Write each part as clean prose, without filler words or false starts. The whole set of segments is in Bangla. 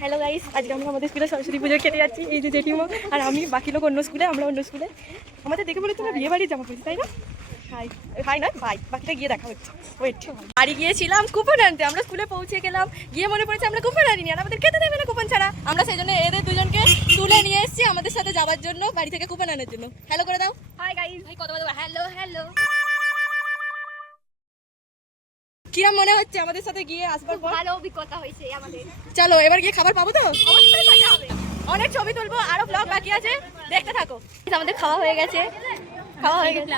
হ্যালো গাইস, আজকে আমরা আমাদের স্কুলে সরস্বতী পুজো খেতে যাচ্ছি। এই যে জেঠিমা আর আমি, বাকি লোক অন্য স্কুলে, আমরা অন্য স্কুলে। আমাদের দেখে বলে তোমরা বিয়ে বাড়ির জামা পড়েছি, তাই না? হাই হাই নয় ভাই, বাকিটা গিয়ে দেখা হচ্ছে। ওয়েট, বাড়ি গিয়েছিলাম কুপন আনতে, আমরা স্কুলে পৌঁছে গেলাম, গিয়ে মনে পড়েছে আমরা কুপন আনিনি, আর আমাদের খেতে দেবে না কুপন ছাড়া। আমরা সেই জন্য এদের দুজনকে তুলে নিয়ে এসেছি আমাদের সাথে যাওয়ার জন্য, বাড়ি থেকে কুপন আনার জন্য। হ্যালো করে দাও। হাই গাইস, ভাই কথা বলবো। Hello hello. কিরম মনে হচ্ছে আমাদের সাথে গিয়ে আসবার পর? ভালো অভিজ্ঞতা হয়েছে আমাদের। চলো এবার গিয়ে খাবার পাবো তো? অবশ্যই মজা হবে। অনেক ছবি তুলবো, আরো ব্লগ বাকি আছে, দেখতে থাকো। আমাদের খাওয়া হয়ে গেছে, খাওয়া হয়ে গেছে,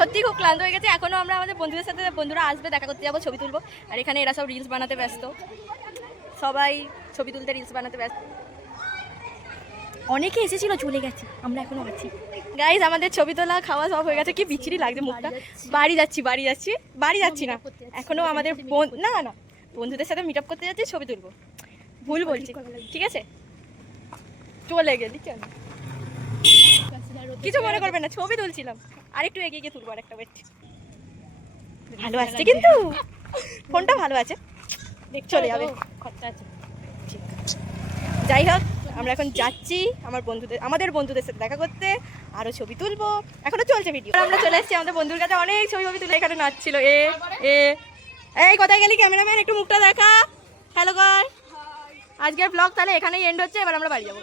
সত্যি খুব ক্লান্ত হয়ে গেছে। এখনো আমরা আমাদের বন্ধুদের সাথে, বন্ধুরা আসবে দেখা করতে যাবো, ছবি তুলবো। আর এখানে এরা সব রিলস বানাতে ব্যস্ত, সবাই ছবি তুলতে রিলস বানাতে ব্যস্ত। অনেকে এসেছিল, চলে গেছে, আমরা এখনো আছি। গাইজ আমাদের ছবি তোলা খাওয়া সব হয়ে গেছে। কি বিচ্ছিরি লাগছে মুখটা। বাড়ি যাচ্ছি বাড়ি যাচ্ছি না, এখনো আমাদের না না বন্ধুদের সাথে মিট আপ করতে যাচ্ছি, ছবি তুলবো। ভুল বলছি, ঠিক আছে? চলে গেলি, চল, কিছু মনে করবেন না, ছবি তুলছিলাম। আরেকটু এগিয়ে গিয়ে তুলবো, আরেকটা। ওয়েট, ভালো আসছে কিন্তু ফোনটা ভালো আছে, চলে যাবে। যাই হোক, আমরা এখন যাচ্ছি আমাদের বন্ধুদের সাথে দেখা করতে, আরো ছবি তুলবো, এখনো চলছে ভিডিও। আমরা চলে এসেছি আমাদের বন্ধুর কাছে, অনেক ছবি তুলে। এখানে নাচছিল এই কোথায় গেলি ক্যামেরাম্যান, একটু মুখটা দেখা। হ্যালো কর। আজকের ব্লগ তাহলে এখানেই এন্ড হচ্ছে, এবার আমরা বাড়ি যাবো।